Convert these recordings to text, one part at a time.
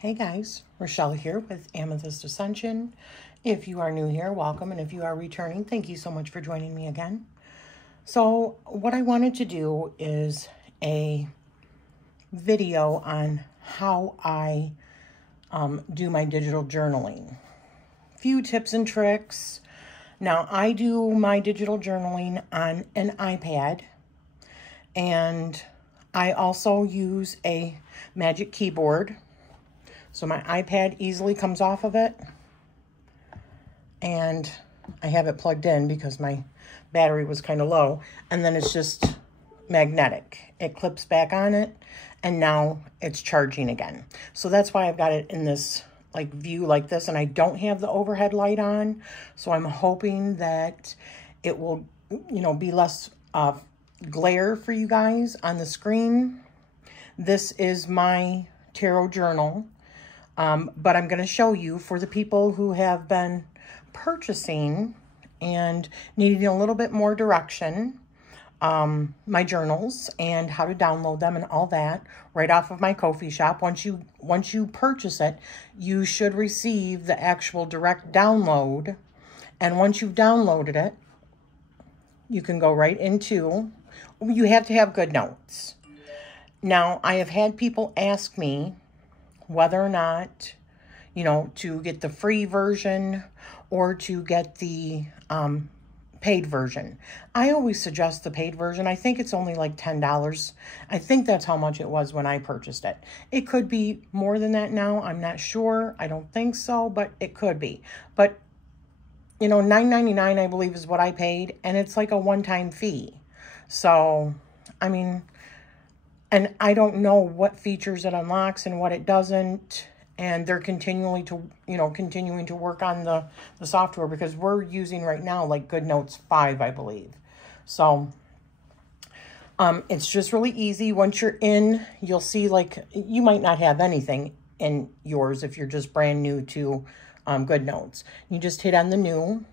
Hey guys, Rachele here with Amethyst Ascension. If you are new here, welcome. And if you are returning, thank you so much for joining me again. So what I wanted to do is a video on how I do my digital journaling. Few tips and tricks. Now I do my digital journaling on an iPad, and I also use a magic keyboard. So my iPad easily comes off of it, and I have it plugged in because my battery was kind of low, and then it's just magnetic. It clips back on it, and now it's charging again. So that's why I've got it in this like view like this, and I don't have the overhead light on, so I'm hoping that it will, you know, be less glare for you guys on the screen. This is my tarot journal. But I'm going to show you, for the people who have been purchasing and needing a little bit more direction, my journals and how to download them and all that right off of my Ko-fi shop. Once you purchase it, you should receive the actual direct download. And once you've downloaded it, you can go right into, you have to have good notes. Now, I have had people ask me whether or not, you know, to get the free version or to get the paid version. I always suggest the paid version. I think it's only like $10. I think that's how much it was when I purchased it. It could be more than that now. I'm not sure. I don't think so, but it could be. But, you know, $9.99 I believe is what I paid, and it's like a one-time fee. So, I mean, and I don't know what features it unlocks and what it doesn't. And they're continuing to work on the software, because we're using right now like GoodNotes 5, I believe. So it's just really easy. Once you're in, you'll see, like, you might not have anything in yours if you're just brand new to GoodNotes. You just hit on the new,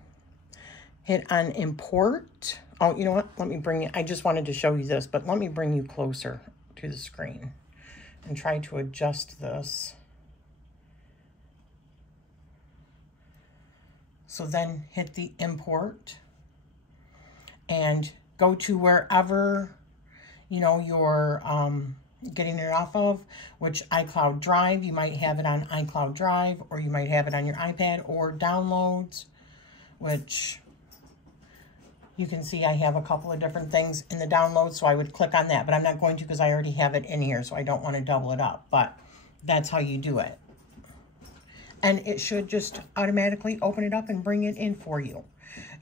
hit on import. Oh, you know what? Let me bring you, I just wanted to show you this, but let me bring you closer to the screen and try to adjust this. So then hit the import and go to wherever, you know, you're getting it off of, which iCloud Drive. You might have it on iCloud Drive, or you might have it on your iPad, or downloads, which you can see I have a couple of different things in the downloads, so I would click on that, but I'm not going to because I already have it in here, so I don't want to double it up, but that's how you do it. And it should just automatically open it up and bring it in for you.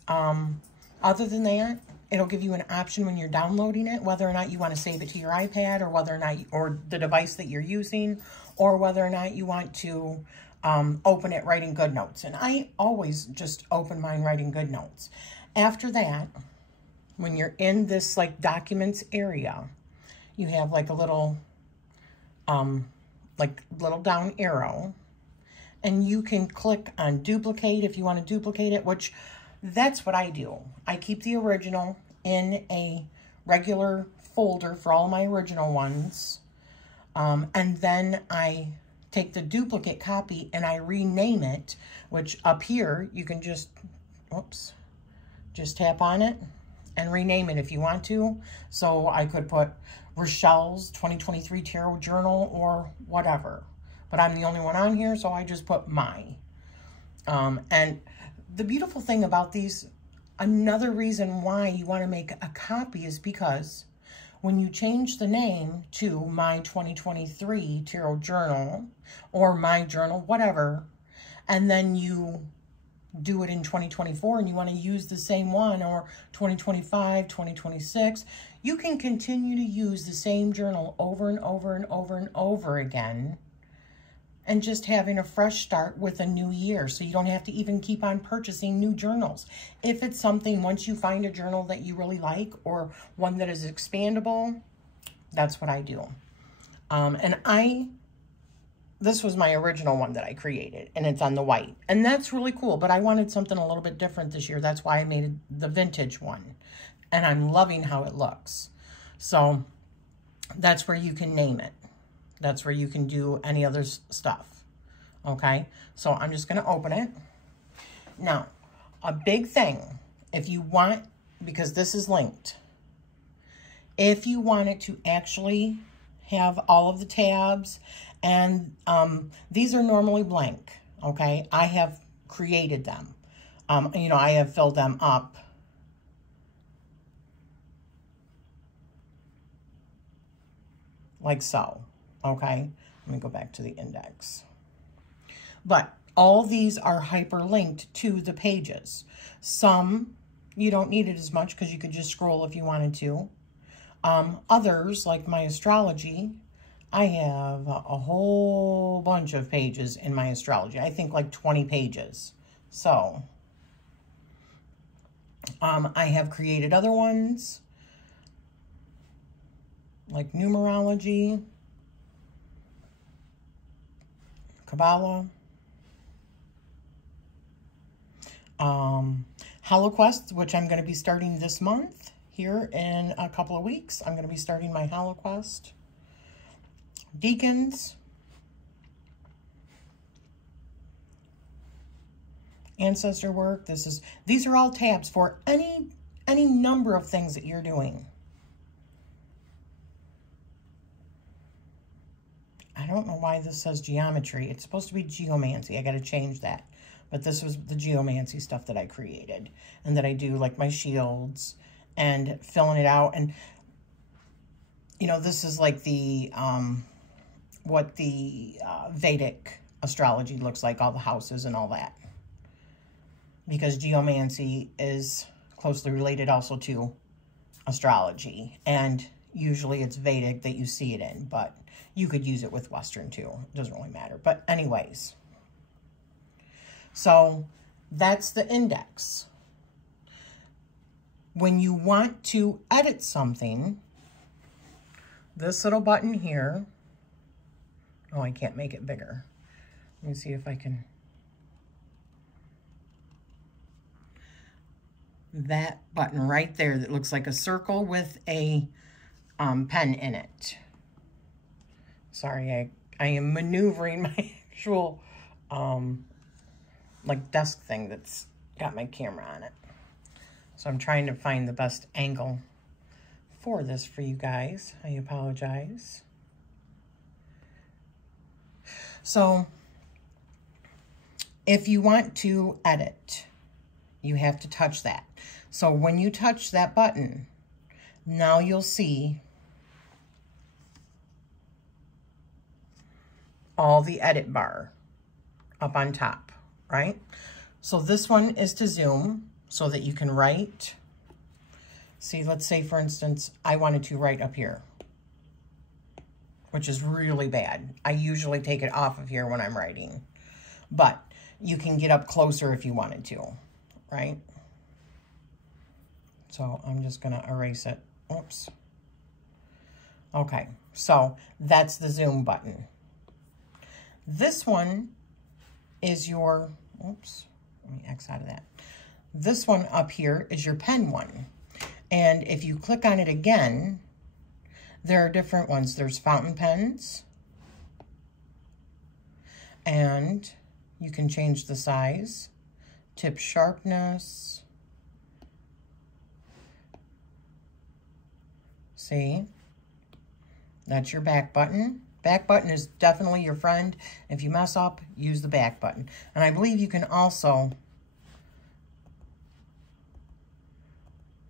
Other than that, it'll give you an option when you're downloading it, whether or not you want to save it to your iPad, or whether or not, or the device that you're using, or whether or not you want to open it right in GoodNotes. And I always just open mine right in GoodNotes. After that, when you're in this like documents area, you have like a little little down arrow, and you can click on duplicate if you want to duplicate it, which that's what I do. I keep the original in a regular folder for all my original ones. And then I take the duplicate copy and I rename it, which up here you can just, oops, just tap on it and rename it if you want to. So I could put Rachele's 2023 Tarot Journal or whatever. But I'm the only one on here, so I just put my. And the beautiful thing about these, another reason why you want to make a copy is because when you change the name to my 2023 Tarot Journal or my journal, whatever, and then you do it in 2024 and you want to use the same one, or 2025, 2026, you can continue to use the same journal over and over and over and over again, and just having a fresh start with a new year. So you don't have to even keep on purchasing new journals. If it's something, once you find a journal that you really like, or one that is expandable, that's what I do. And this was my original one that I created, and it's on the white. And that's really cool, but I wanted something a little bit different this year. That's why I made the vintage one. And I'm loving how it looks. So that's where you can name it. That's where you can do any other stuff. Okay, so I'm just going to open it. Now, a big thing, if you want, because this is linked, if you wanted to actually have all of the tabs, and these are normally blank, okay? I have created them. You know, I have filled them up. Like so, okay? Let me go back to the index. But all these are hyperlinked to the pages. Some, you don't need it as much because you could just scroll if you wanted to. Others, like my astrology, I have a whole bunch of pages in my astrology. I think like 20 pages. So, I have created other ones, like numerology, Kabbalah, HoloQuest, which I'm going to be starting this month. Here in a couple of weeks, I'm going to be starting my HoloQuest. Deacons, ancestor work. These are all tabs for any number of things that you're doing. I don't know why this says geometry. It's supposed to be geomancy. I got to change that. But this was the geomancy stuff that I created and that I do, like my shields and filling it out. And, you know, this is like the, what the Vedic astrology looks like, all the houses and all that. Because geomancy is closely related also to astrology. And usually it's Vedic that you see it in, but you could use it with Western too. It doesn't really matter. But anyways, so that's the index. When you want to edit something, this little button here, oh, I can't make it bigger. Let me see if I can. That button right there that looks like a circle with a pen in it. Sorry, I am maneuvering my actual like desk thing that's got my camera on it. So I'm trying to find the best angle for this for you guys. I apologize. So if you want to edit, you have to touch that. So when you touch that button, now you'll see all the edit bar up on top, right? So this one is to zoom so that you can write. See, let's say, for instance, I wanted to write up here, which is really bad. I usually take it off of here when I'm writing, but you can get up closer if you wanted to, right? So I'm just going to erase it. Oops. Okay, so that's the zoom button. This one is your, oops, let me X out of that. This one up here is your pen one. And if you click on it again, there are different ones. There's fountain pens. And you can change the size, tip sharpness. See? That's your back button. Back button is definitely your friend. If you mess up, use the back button. And I believe you can also,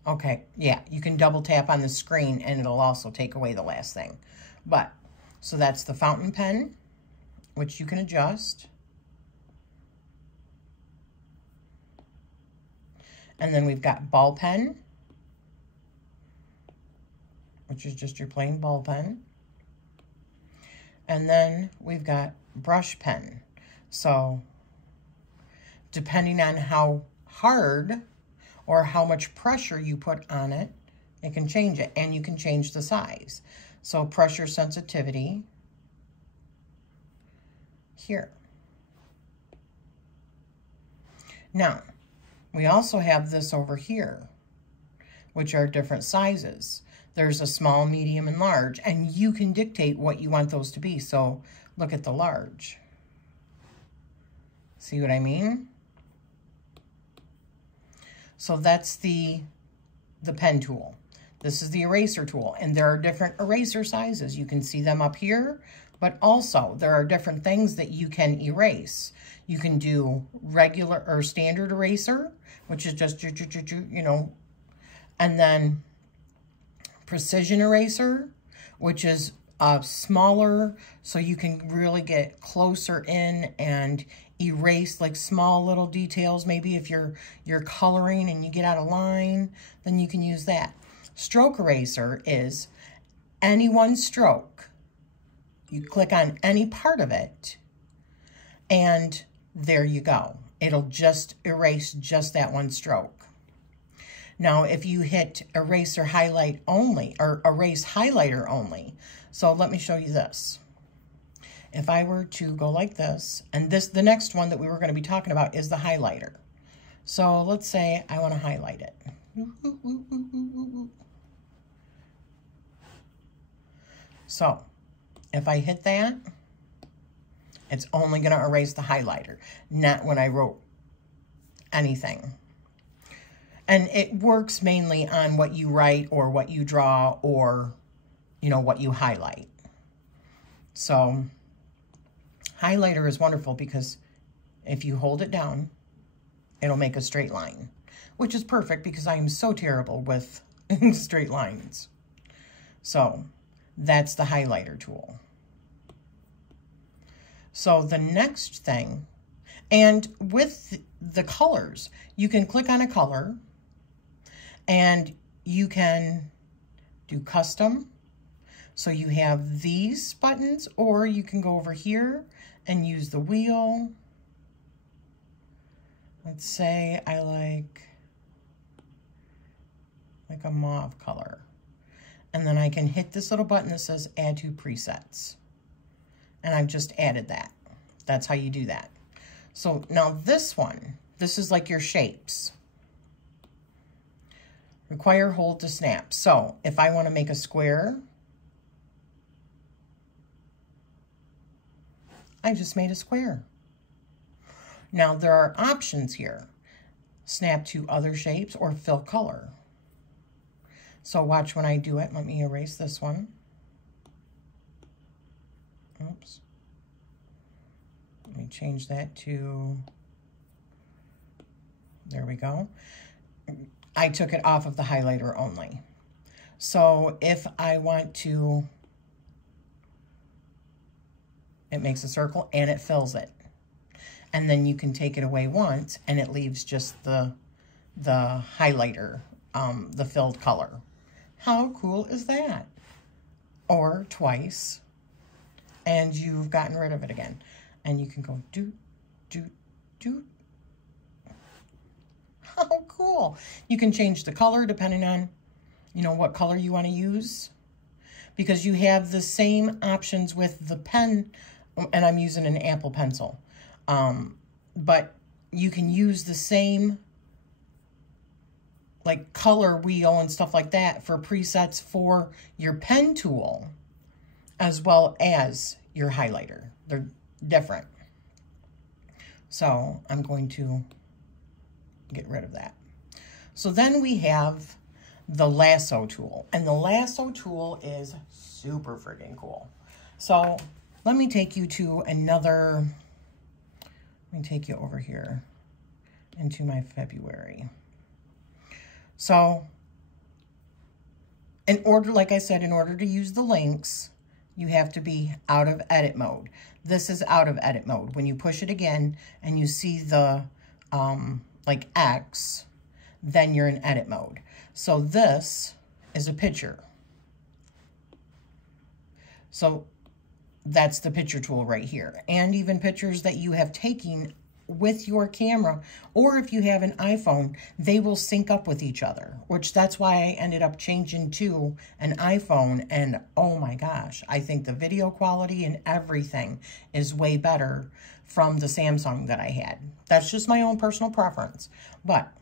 okay, yeah, you can double tap on the screen and it'll also take away the last thing. But, so that's the fountain pen, which you can adjust. And then we've got ball pen, which is just your plain ball pen. And then we've got brush pen. So depending on how hard or how much pressure you put on it, it can change it. And you can change the size. So pressure sensitivity here. Now, we also have this over here, which are different sizes. There's a small, medium, and large, and you can dictate what you want those to be. So look at the large. See what I mean? So that's the pen tool. This is the eraser tool, and there are different eraser sizes. You can see them up here, but also there are different things that you can erase. You can do regular or standard eraser, which is just, you know, and then precision eraser, which is smaller, so you can really get closer in and erase like small little details. Maybe if you're coloring and you get out of line, then you can use that. Stroke eraser is any one stroke. You click on any part of it, and there you go. It'll just erase just that one stroke. Now, if you hit eraser highlight only, or erase highlighter only, so let me show you this. If I were to go like this, and the next one that we were going to be talking about is the highlighter. So let's say I want to highlight it. So if I hit that, it's only going to erase the highlighter, not when I wrote anything. And it works mainly on what you write or what you draw or, you know, what you highlight. So highlighter is wonderful because if you hold it down, it'll make a straight line, which is perfect because I am so terrible with straight lines. So that's the highlighter tool. So the next thing, and with the colors, you can click on a color and you can do custom. So you have these buttons, or you can go over here and use the wheel. Let's say I like a mauve color. And then I can hit this little button that says add to presets. And I've just added that. That's how you do that. So now this one, this is like your shapes. Require hold to snap. So if I want to make a square, I just made a square. Now there are options here. Snap to other shapes or fill color. So watch when I do it. Let me erase this one. Oops. Let me change that to, there we go. I took it off of the highlighter only. So if I want to, it makes a circle and it fills it. And then you can take it away once and it leaves just the highlighter, the filled color. How cool is that? Or twice, and you've gotten rid of it again. And you can go doot, doot, doot. How cool. You can change the color depending on, you know, what color you want to use. Because you have the same options with the pen, and I'm using an Apple pencil. But you can use the same like color wheel and stuff like that for presets for your pen tool as well as your highlighter. They're different. So I'm going to get rid of that. So then we have the lasso tool, and the lasso tool is super friggin' cool. So let me take you to another, let me take you over here into my February. So in order, like I said, in order to use the links, you have to be out of edit mode. This is out of edit mode. When you push it again and you see the like X, then you're in edit mode. So this is a picture. So that's the picture tool right here. And even pictures that you have taken with your camera, or if you have an iPhone, they will sync up with each other, which that's why I ended up changing to an iPhone. And oh my gosh, I think the video quality and everything is way better from the Samsung that I had. That's just my own personal preference, but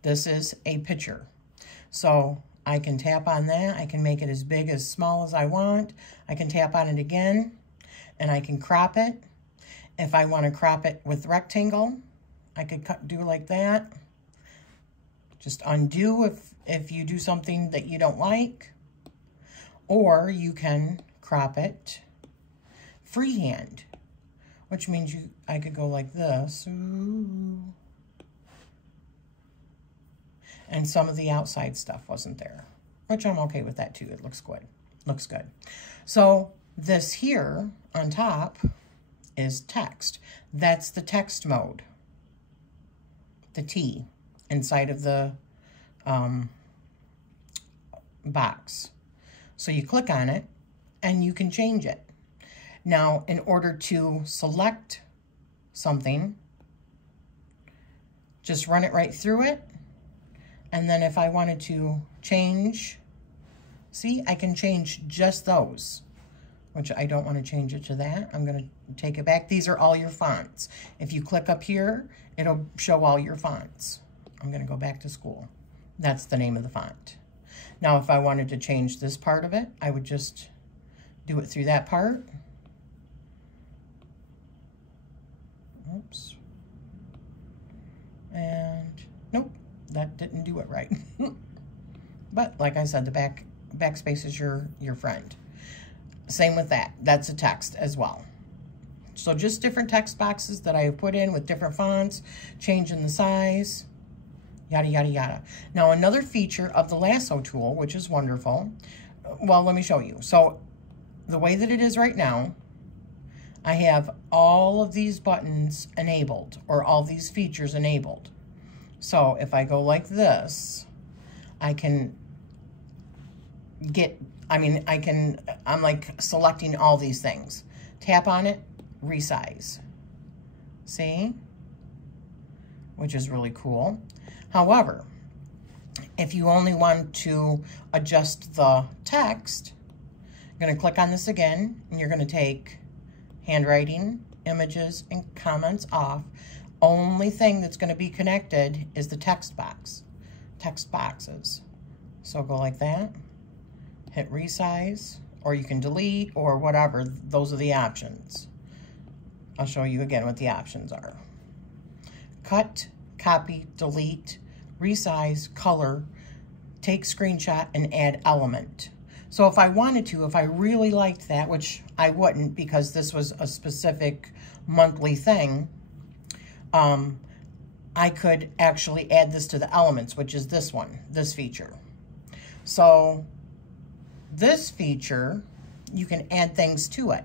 this is a picture. So I can tap on that. I can make it as big as small as I want. I can tap on it again and I can crop it. If I want to crop it with rectangle, I could do like that. Just undo if you do something that you don't like. Or you can crop it freehand, which means I could go like this. Ooh. And some of the outside stuff wasn't there, which I'm okay with that too. It looks good. Looks good. So this here on top is text. That's the text mode. The T inside of the box. So you click on it and you can change it. Now, in order to select something, just run it right through it. And then if I wanted to change, see, I can change just those, which I don't want to change it to that. I'm going to take it back. These are all your fonts. If you click up here, it'll show all your fonts. I'm going to go back to school. That's the name of the font. Now, if I wanted to change this part of it, I would just do it through that part. Oops. And nope, that didn't do it right. But like I said, the backspace is your friend. Same with that. That's a text as well. So just different text boxes that I have put in with different fonts, changing the size, yada, yada, yada. Now, another feature of the lasso tool, which is wonderful, well, let me show you. So the way that it is right now, I have all of these buttons enabled, or all these features enabled. So if I go like this, I can I'm like selecting all these things. Tap on it, resize. See? Which is really cool. However, if you only want to adjust the text, you're going to click on this again, and you're going to take handwriting, images, and comments off. Only thing that's going to be connected is the text box, text boxes. So go like that, hit resize, or you can delete or whatever. Those are the options. I'll show you again what the options are. Cut, copy, delete, resize, color, take screenshot, and add element. So if I wanted to, if I really liked that, which I wouldn't because this was a specific monthly thing, I could actually add this to the elements, which is this one, this feature. So this feature, you can add things to it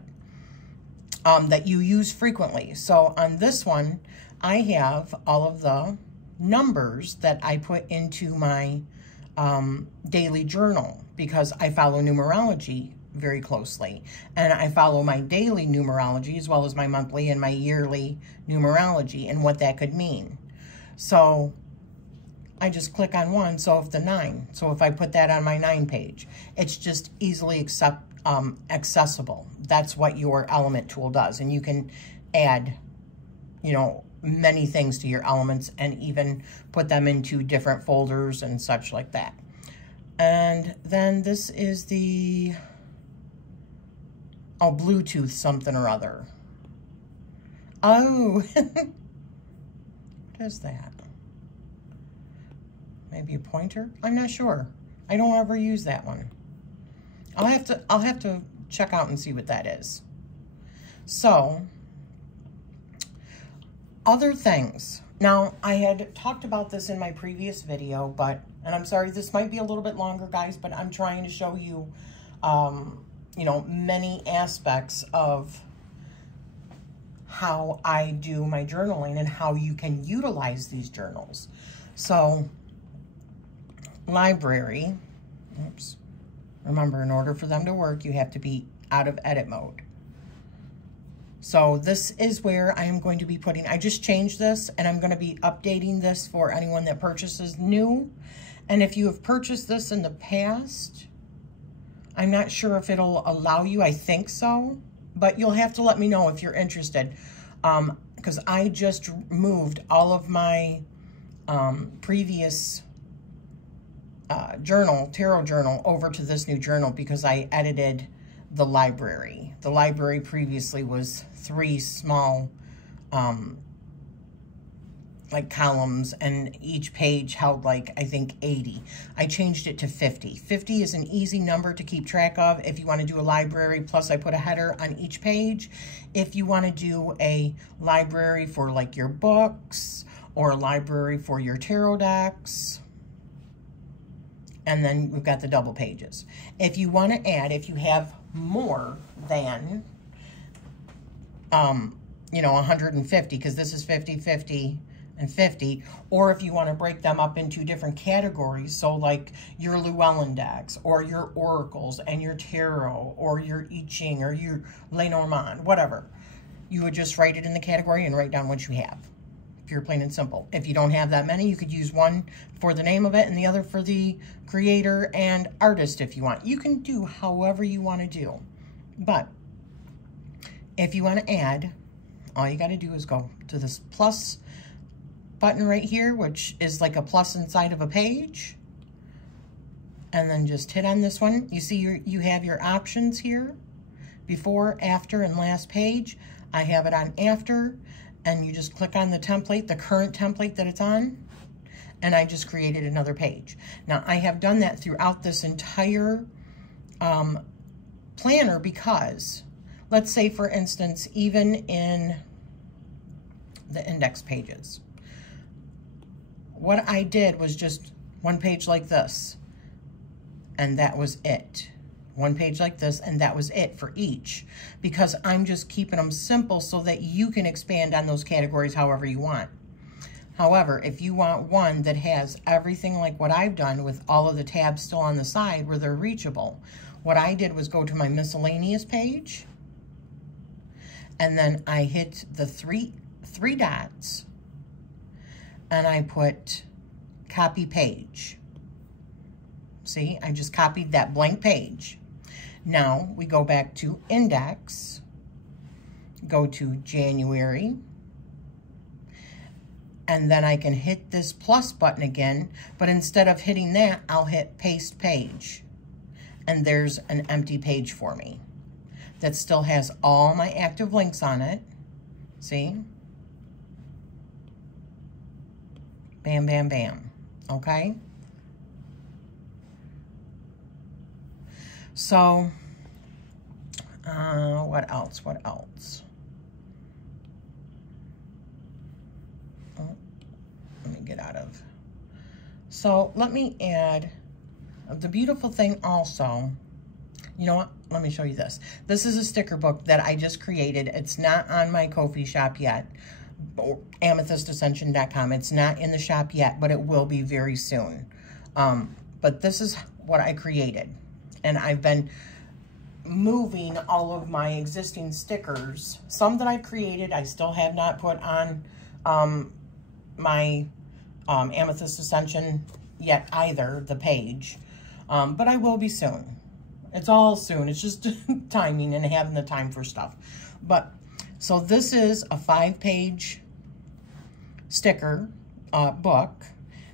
that you use frequently. So on this one, I have all of the numbers that I put into my daily journal because I follow numerology very closely. And I follow my daily numerology as well as my monthly and my yearly numerology and what that could mean. So I just click on one. So if the 9, so if I put that on my 9 page, it's just easily accessible. That's what your element tool does. And you can add, you know, many things to your elements and even put them into different folders and such like that. And then this is the, oh, Bluetooth something or other. Oh, what is that? Maybe a pointer? I'm not sure. I don't ever use that one. I'll have to check out and see what that is. So, other things. Now, I had talked about this in my previous video, and I'm sorry, this might be a little bit longer, guys, but I'm trying to show you, you know, many aspects of how I do my journaling and how you can utilize these journals. So, library, oops, remember, in order for them to work, you have to be out of edit mode. So this is where I am going to be putting, I just changed this and I'm going to be updating this for anyone that purchases new. And if you have purchased this in the past, I'm not sure if it'll allow you, I think so, but you'll have to let me know if you're interested. Because I just moved all of my previous tarot journal over to this new journal because I edited the library. The library previously was 3 small like columns, and each page held like, I think 80. I changed it to 50. 50 is an easy number to keep track of if you want to do a library, plus I put a header on each page. If you want to do a library for like your books, or a library for your tarot decks, and then we've got the double pages. If you want to add, if you have more than, you know, 150, because this is 50, 50, and 50, or if you want to break them up into different categories, so like your Llewellyn decks, or your oracles, and your tarot, or your I Ching, or your Lenormand, whatever, you would just write it in the category and write down what you have. Pure, plain, and simple. If you don't have that many, you could use one for the name of it and the other for the creator and artist if you want. You can do however you want to do. But if you want to add, all you got to do is go to this plus button right here, which is like a plus inside of a page. And then just hit on this one. You see you have your options here. Before, after, and last page. I have it on after. And you just click on the template, the current template that it's on, and I just created another page. Now, I have done that throughout this entire planner because, let's say, for instance, even in the index pages, what I did was just one page like this, and that was it. One page like this, and that was it for each, because I'm just keeping them simple so that you can expand on those categories however you want. However, if you want one that has everything like what I've done with all of the tabs still on the side where they're reachable, what I did was go to my miscellaneous page, and then I hit the three dots, and I put copy page. See, I just copied that blank page. Now we go back to index, go to January, and then I can hit this plus button again, but instead of hitting that, I'll hit paste page. And there's an empty page for me that still has all my active links on it. See? Bam, bam, bam. Okay? So, what else? What else? Oh, let me get out of. So, let me add the beautiful thing also. You know what? Let me show you this. This is a sticker book that I just created. It's not on my Ko-fi shop yet, AmethystAscension.com. It's not in the shop yet, but it will be very soon. But this is what I created. And I've been moving all of my existing stickers. Some that I've created, I still have not put on my Amethyst Ascension yet either, the page. But I will be soon. It's all soon. It's just timing and having the time for stuff. But, so this is a 5-page sticker book.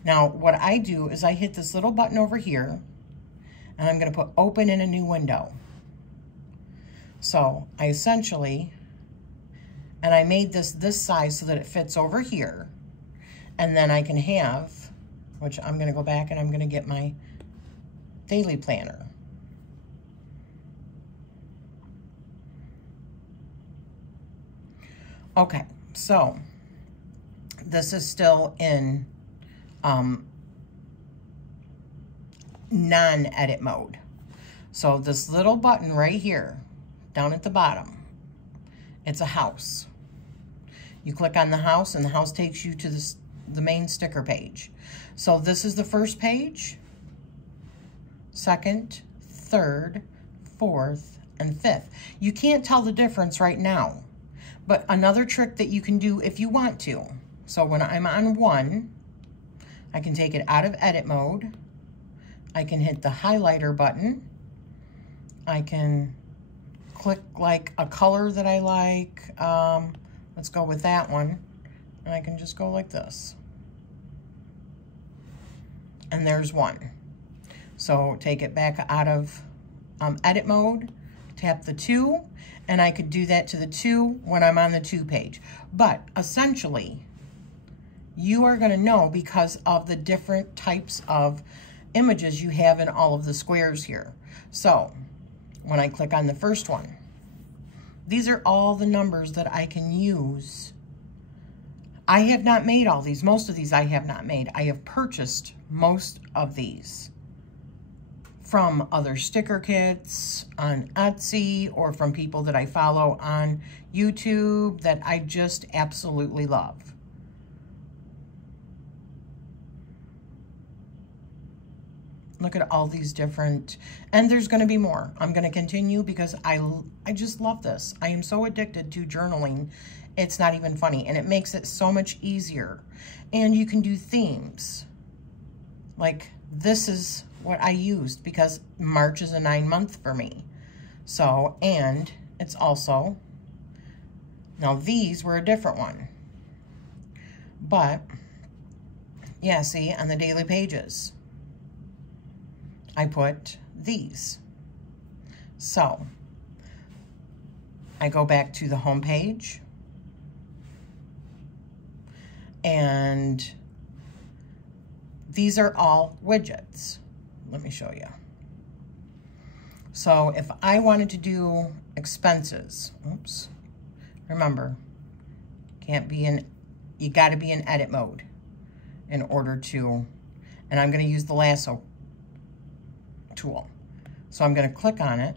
Now, what I do is I hit this little button over here, and I'm going to put open in a new window. So I essentially, and I made this size so that it fits over here. And then I can have, which I'm going to go back and I'm going to get my daily planner. Okay, so this is still in non-edit mode. So this little button right here, down at the bottom, it's a house. You click on the house and the house takes you to the main sticker page. So this is the first page, second, third, fourth, and fifth. You can't tell the difference right now, but another trick that you can do if you want to. So when I'm on 1, I can take it out of edit mode. I can hit the highlighter button. I can click like a color that I like. Let's go with that one. And I can just go like this. And there's 1. So take it back out of edit mode, tap the 2, and I could do that to the 2 when I'm on the 2 page. But essentially, you are going to know because of the different types of images you have in all of the squares here. So when I click on the first one, these are all the numbers that I can use. I have not made all these. Most of these I have not made. I have purchased most of these from other sticker kits on Etsy or from people that I follow on YouTube that I just absolutely love. Look at all these different, and there's going to be more. I'm going to continue because I just love this. I am so addicted to journaling. It's not even funny, and it makes it so much easier. And you can do themes. Like this is what I used because March is a 9-month for me. So, and it's also, now these were a different one. But, yeah, see, on the daily pages, I put these. So, I go back to the home page, and these are all widgets. Let me show you. So if I wanted to do expenses, oops, remember, you got to be in edit mode in order to, and I'm going to use the lasso tool. So I'm going to click on it.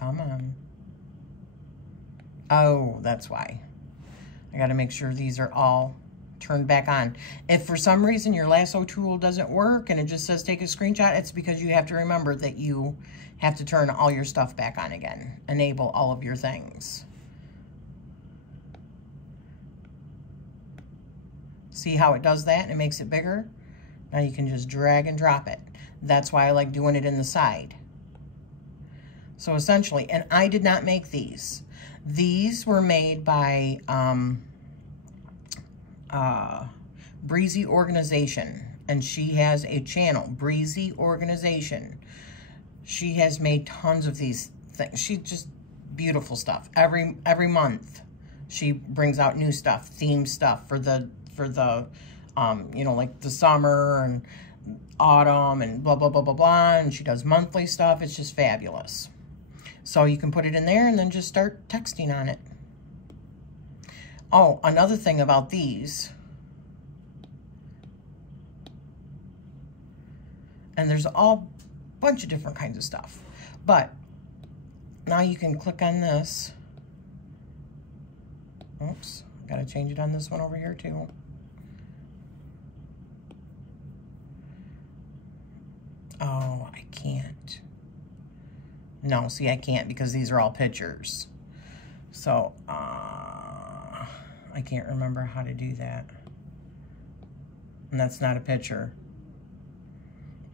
Come on. Oh, that's why. I got to make sure these are all turned back on. If for some reason your lasso tool doesn't work and it just says take a screenshot, it's because you have to remember that you have to turn all your stuff back on again. Enable all of your things. See how it does that and it makes it bigger? Now you can just drag and drop it. That's why I like doing it in the side. So essentially, and I did not make these. These were made by Breezy Organization, and she has a channel, Breezy Organization. She has made tons of these things. She's just beautiful stuff. Every month, she brings out new stuff, theme stuff for the you know, like the summer and autumn and blah, blah, blah, blah, blah. And she does monthly stuff. It's just fabulous. So you can put it in there and then just start texting on it. Oh, another thing about these, and there's a bunch of different kinds of stuff, but now you can click on this. Oops, got to change it on this one over here too. Oh, I can't. No, see, I can't because these are all pictures. So, I can't remember how to do that. And that's not a picture.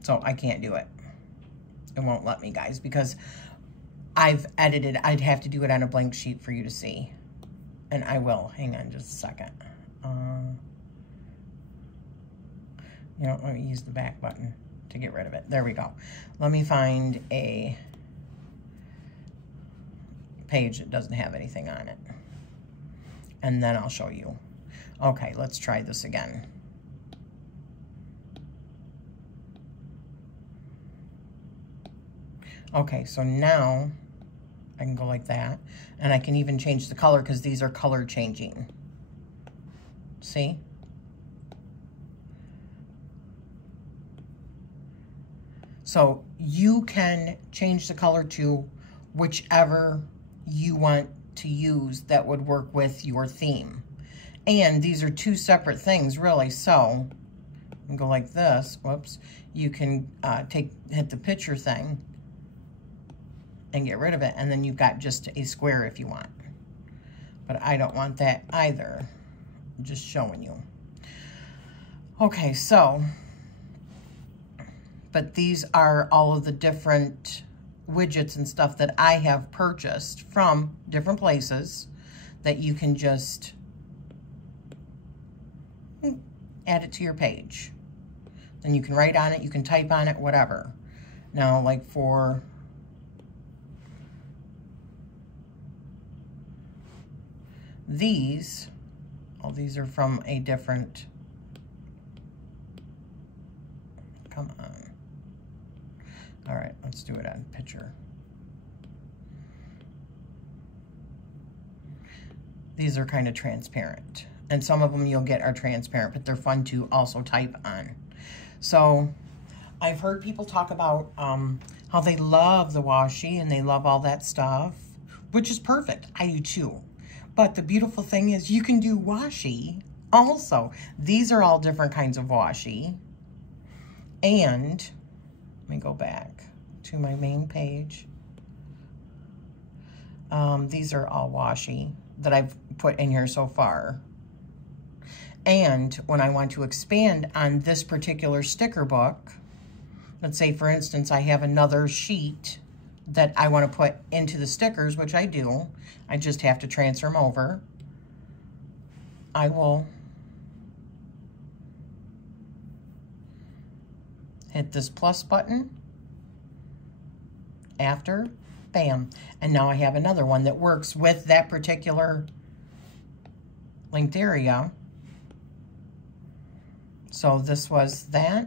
So I can't do it. It won't let me, guys, because I've edited. I'd have to do it on a blank sheet for you to see. And I will. Hang on just a second. You know, let me use the back button to get rid of it. There we go. Let me find a page that doesn't have anything on it. And then I'll show you. Okay, let's try this again. Okay, so now I can go like that. And I can even change the color because these are color changing. See? So you can change the color to whichever you want to use that would work with your theme. And these are two separate things, really. So you can go like this. Whoops. You can hit the picture thing and get rid of it. And then you've got just a square if you want. But I don't want that either. I'm just showing you. Okay, so, but these are all of the different widgets and stuff that I have purchased from different places that you can just add it to your page. Then you can write on it, you can type on it, whatever. Now, like for these, oh, these are from a different, come on. All right, let's do it on picture. These are kind of transparent, and some of them you'll get are transparent, but they're fun to also type on. So I've heard people talk about how they love the washi and they love all that stuff, which is perfect. I do too. But the beautiful thing is you can do washi also. These are all different kinds of washi. And let me go back to my main page. These are all washi that I've put in here so far. And when I want to expand on this particular sticker book, let's say for instance, I have another sheet that I want to put into the stickers, which I do. I just have to transfer them over. I will hit this plus button after, bam. And now I have another one that works with that particular linked area. So this was that,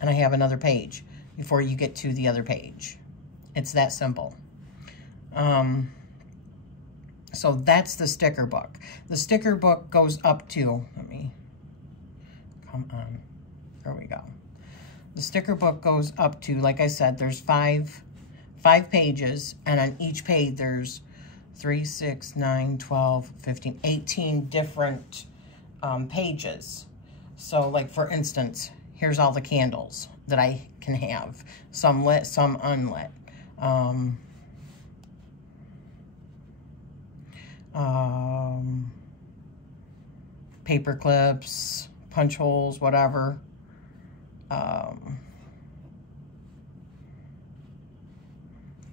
and I have another page before you get to the other page. It's that simple. So that's the sticker book. The sticker book goes up to, let me, come on, there we go. The sticker book goes up to, like I said, there's five pages, and on each page there's 3, 6, 9, 12, 15, 18 different pages. So like for instance, here's all the candles that I can have. Some lit, some unlit. Paper clips, punch holes, whatever.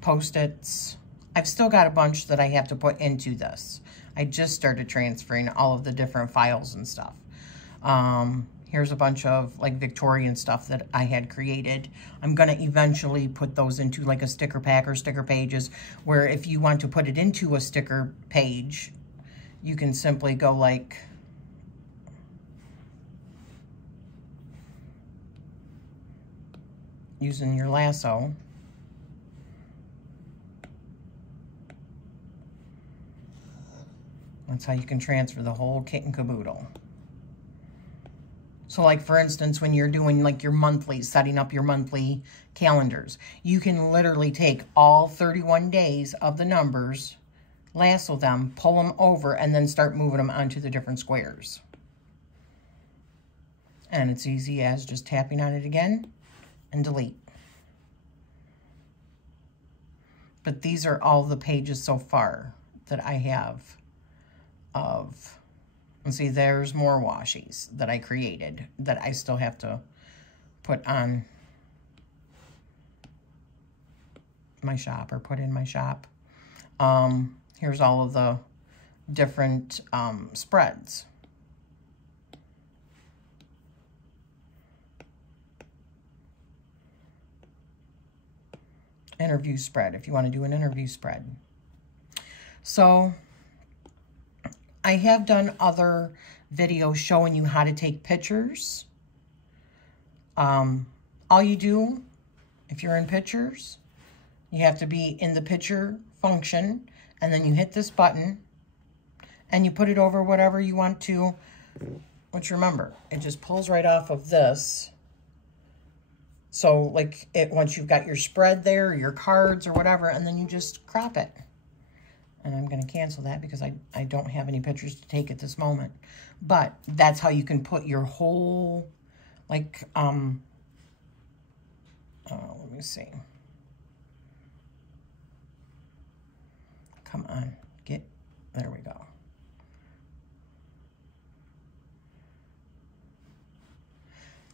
Post-its. I've still got a bunch that I have to put into this. I just started transferring all of the different files and stuff. Here's a bunch of like Victorian stuff that I had created. I'm gonna eventually put those into like a sticker pack or sticker pages, where if you want to put it into a sticker page, you can simply go like, using your lasso. That's how you can transfer the whole kit and caboodle. So like for instance, when you're doing like your monthly, setting up your monthly calendars, you can literally take all 31 days of the numbers, lasso them, pull them over, and then start moving them onto the different squares. And it's easy as just tapping on it again and delete. But these are all the pages so far that I have of, and see, there's more washies that I created that I still have to put on my shop or put in my shop. Here's all of the different spreads. Interview spread, if you want to do an interview spread. So I have done other videos showing you how to take pictures. All you do, if you're in pictures, you have to be in the picture function, and then you hit this button, and you put it over whatever you want to, which remember, it just pulls right off of this. So like once you've got your spread there, your cards or whatever, and then you just crop it. And I'm going to cancel that because I don't have any pictures to take at this moment. But that's how you can put your whole, like, let me see. Come on, there we go.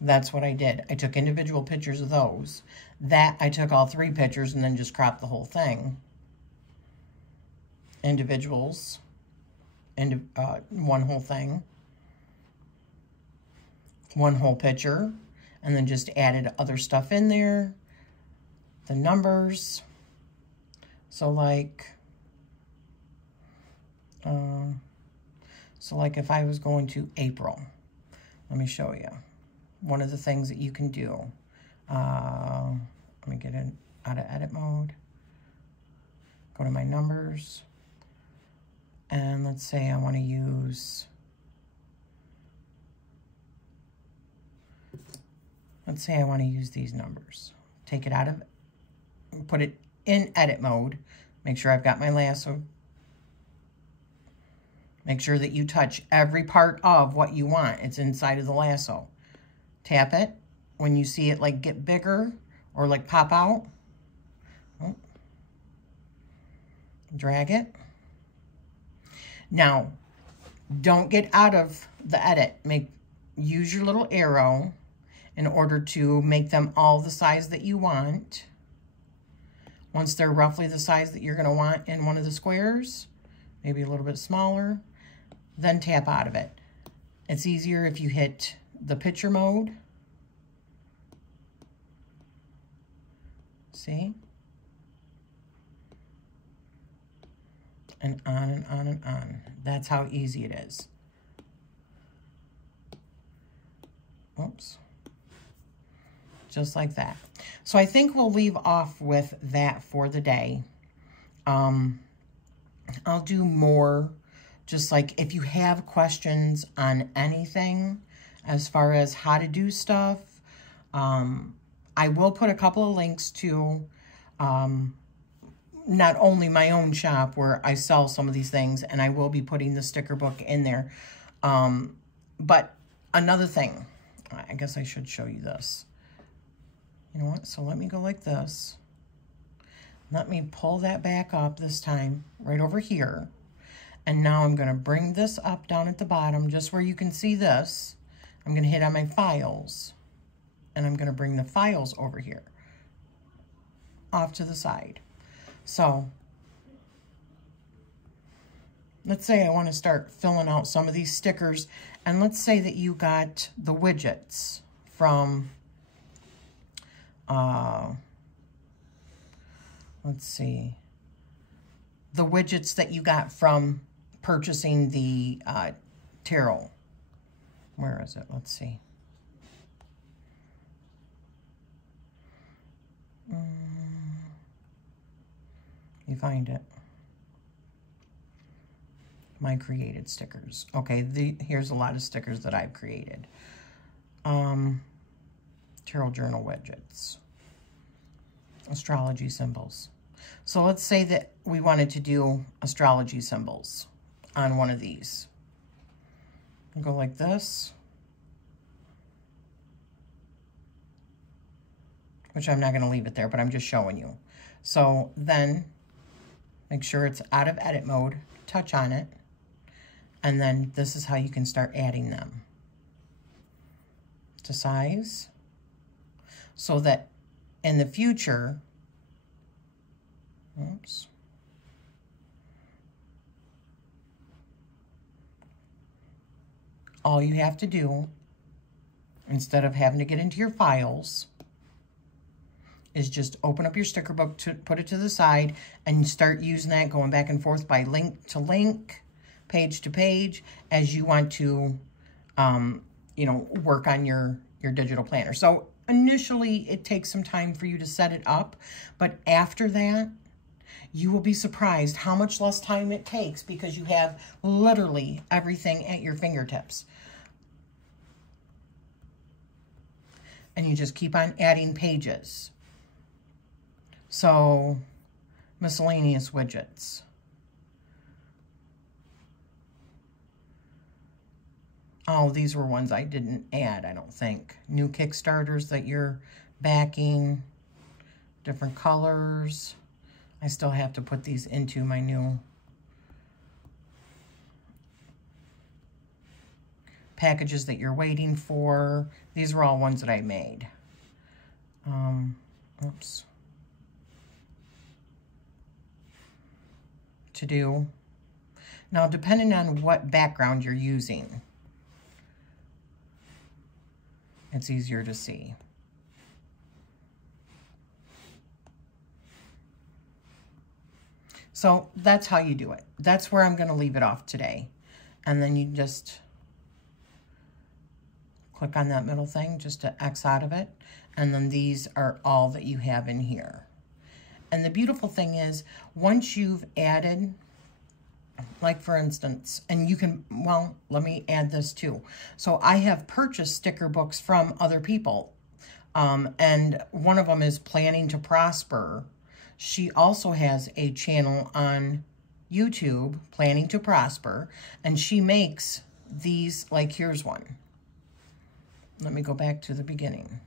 That's what I did. I took individual pictures of those. That, I took all 3 pictures and then just cropped the whole thing. Individuals, and one whole thing, one whole picture, and then just added other stuff in there, the numbers. So like, So like if I was going to April, let me show you. One of the things that you can do. Let me get in out of edit mode. Go to my numbers. And let's say I want to use, these numbers. Take it out of, put it in edit mode. Make sure I've got my lasso. Make sure that you touch every part of what you want. It's inside of the lasso. Tap it. When you see it like get bigger or like pop out, drag it. Now, don't get out of the edit. Use your little arrow in order to make them all the size that you want. Once they're roughly the size that you're going to want in one of the squares, maybe a little bit smaller, then tap out of it. It's easier if you hit the picture mode. See? And on and on and on. That's how easy it is. Oops. Just like that. So I think we'll leave off with that for the day. I'll do more, just like if you have questions on anything as far as how to do stuff. I will put a couple of links to not only my own shop where I sell some of these things, and I will be putting the sticker book in there. But another thing, I guess I should show you this. You know what? So let me go like this. Let me pull that back up this time, right over here. And now I'm going to bring this up down at the bottom, just where you can see this. I'm going to hit on my files. And I'm going to bring the files over here, off to the side. So, let's say I want to start filling out some of these stickers. And let's say that you got the widgets from, let's see, the widgets that you got from purchasing the tarot. Where is it? Let's see. You find it. My created stickers. Okay, here's a lot of stickers that I've created. Tarot journal widgets. Astrology symbols. So let's say that we wanted to do astrology symbols on one of these. Go like this. Which I'm not going to leave it there, but I'm just showing you. So then make sure it's out of edit mode, touch on it, and then this is how you can start adding them to size, so that in the future, oops, all you have to do, instead of having to get into your files, is just open up your sticker book, to put it to the side, and start using that, going back and forth by link to link, page to page, as you want to, you know, work on your digital planner. So initially, it takes some time for you to set it up, but after that, you will be surprised how much less time it takes, because you have literally everything at your fingertips. And you just keep on adding pages. So, miscellaneous widgets. Oh, these were ones I didn't add, I don't think. New Kickstarters that you're backing. Different colors. I still have to put these into my new packages that you're waiting for. These are all ones that I made. Oops. To do. Now, depending on what background you're using, it's easier to see. So that's how you do it. That's where I'm going to leave it off today. And then you just click on that middle thing just to X out of it. And then these are all that you have in here. And the beautiful thing is, once you've added, like for instance, and you can, well, let me add this too. So I have purchased sticker books from other people. And one of them is Planning to Prosper. She also has a channel on YouTube, Planning to Prosper, and she makes these, like here's one. Let me go back to the beginning.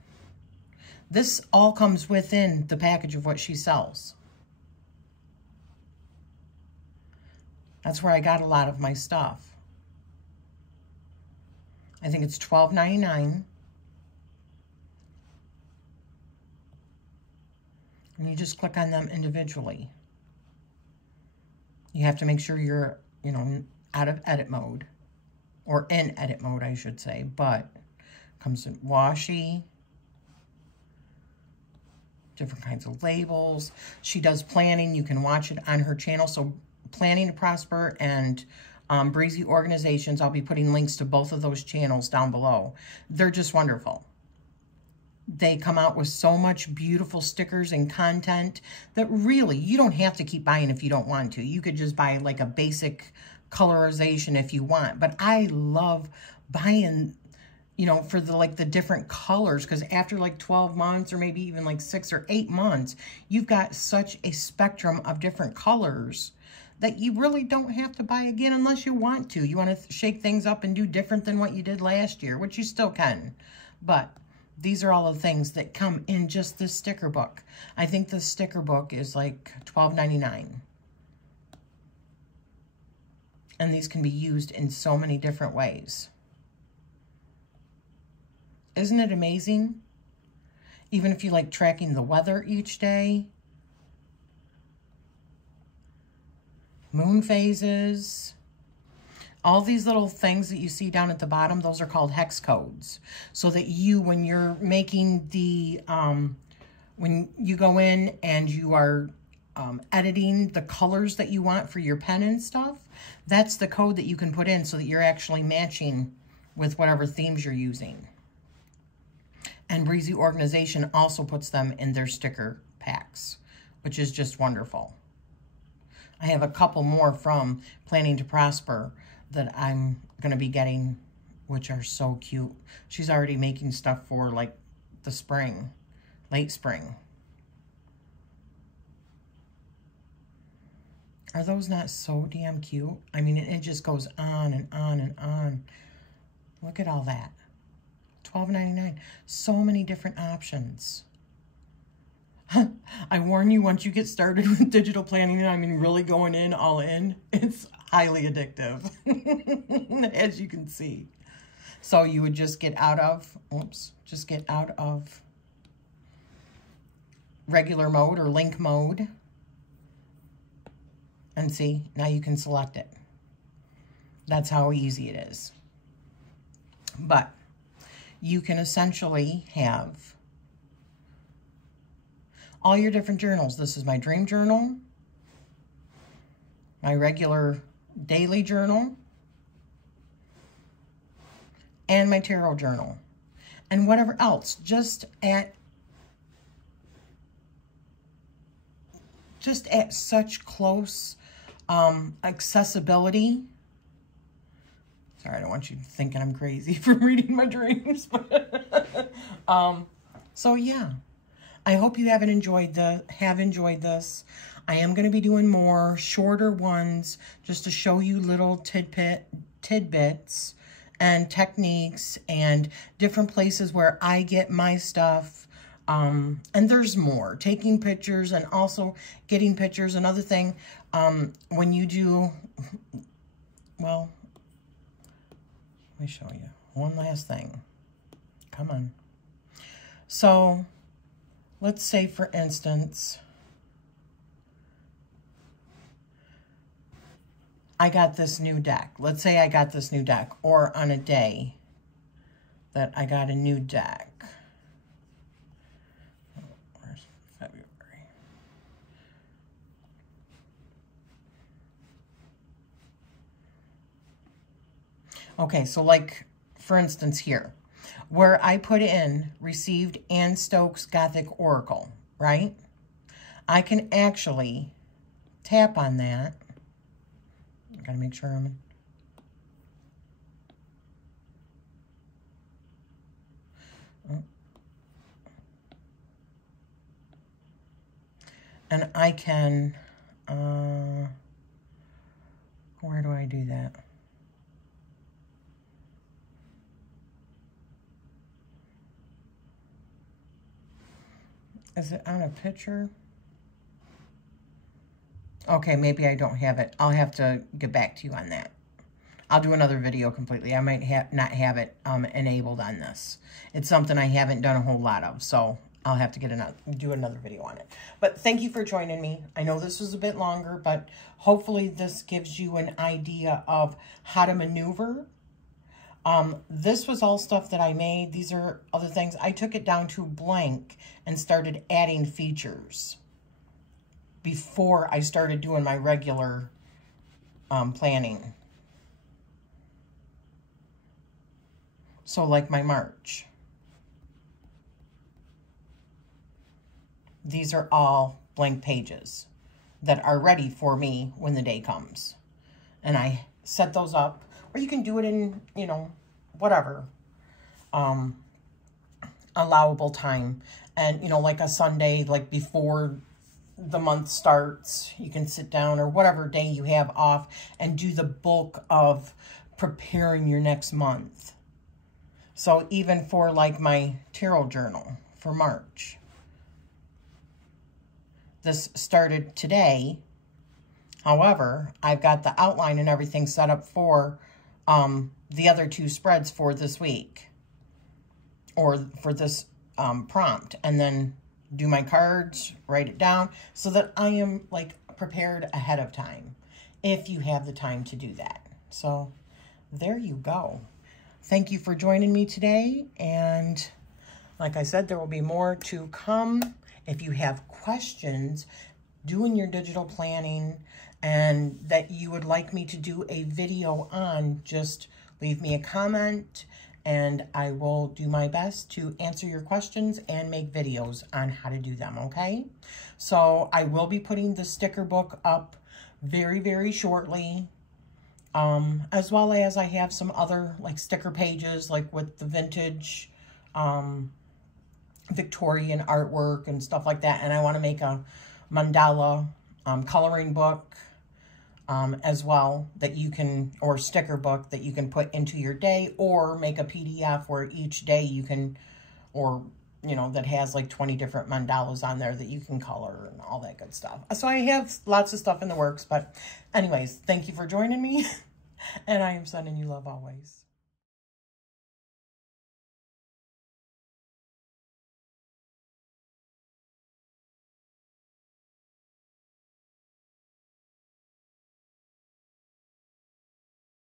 This all comes within the package of what she sells. That's where I got a lot of my stuff. I think it's $12.99. And you just click on them individually. You have to make sure you're, you know, out of edit mode. Or in edit mode, I should say. But comes in washi. Different kinds of labels. She does planning. You can watch it on her channel. So Planning to Prosper and Breezy Organizations. I'll be putting links to both of those channels down below. They're just wonderful. They come out with so much beautiful stickers and content that really you don't have to keep buying if you don't want to. You could just buy like a basic colorization if you want. But I love buying, you know, for the like the different colors, because after like 12 months or maybe even like 6 or 8 months, you've got such a spectrum of different colors that you really don't have to buy again unless you want to. You want to shake things up and do different than what you did last year, which you still can. But these are all the things that come in just this sticker book. I think the sticker book is like $12.99. And these can be used in so many different ways. Isn't it amazing? Even if you like tracking the weather each day. Moon phases. All these little things that you see down at the bottom, those are called hex codes. So that you, when you're making the, when you go in and you are editing the colors that you want for your pen and stuff, that's the code that you can put in so that you're actually matching with whatever themes you're using. And Breezy Organization also puts them in their sticker packs, which is just wonderful. I have a couple more from Planning to Prosper that I'm going to be getting, which are so cute. She's already making stuff for like the spring, late spring. Are those not so damn cute? I mean, it just goes on and on and on. Look at all that. $12.99. So many different options. I warn you, once you get started with digital planning, I mean really going in, all in, it's highly addictive, as you can see. So you would just get out of, just get out of regular mode or link mode. And see, now you can select it. That's how easy it is. But you can essentially have all your different journals. This is my dream journal, my regular daily journal, and my tarot journal, and whatever else, just at such close accessibility. Sorry, I don't want you thinking I'm crazy for reading my dreams. So yeah, I hope you have enjoyed this. I am going to be doing more shorter ones just to show you little tidbits and techniques and different places where I get my stuff. And there's more. Taking pictures and also getting pictures. Another thing, when you do, well, let me show you. One last thing. Come on. So, let's say, for instance, I got this new deck. Let's say I got this new deck, or on a day that I got a new deck. Where's February? Okay, so like, for instance here, where I put in received Anne Stokes Gothic Oracle, right? I can actually tap on that. I gotta make sure I'm in. And I can, where do I do that? Is it on a picture? Okay, maybe I don't have it. I'll have to get back to you on that. I'll do another video completely. I might not have it enabled on this. It's something I haven't done a whole lot of, so I'll have to do another video on it. But thank you for joining me. I know this was a bit longer, but hopefully this gives you an idea of how to maneuver. This was all stuff that I made. These are other things. I took it down to blank and started adding features before I started doing my regular planning. So like my March. These are all blank pages that are ready for me when the day comes. And I set those up, or you can do it in, you know, whatever, allowable time. And, you know, like a Sunday, like before the month starts, you can sit down, or whatever day you have off, and do the bulk of preparing your next month. So even for like my tarot journal for March, this started today. However, I've got the outline and everything set up for the other two spreads for this week, or for this prompt, and then do my cards, write it down, so that I am like prepared ahead of time, if you have the time to do that. So there you go. Thank you for joining me today, and like I said, there will be more to come. If you have questions doing your digital planning and that you would like me to do a video on, just leave me a comment and I will do my best to answer your questions and make videos on how to do them, okay? So I will be putting the sticker book up very, very shortly, as well as I have some other like sticker pages, like with the vintage Victorian artwork and stuff like that. And I want to make a mandala coloring book as well, that you can, or sticker book that you can put into your day, or make a PDF where each day you can, or, you know, that has like 20 different mandalas on there that you can color and all that good stuff. So I have lots of stuff in the works, but anyways, thank you for joining me and I am sending you love always.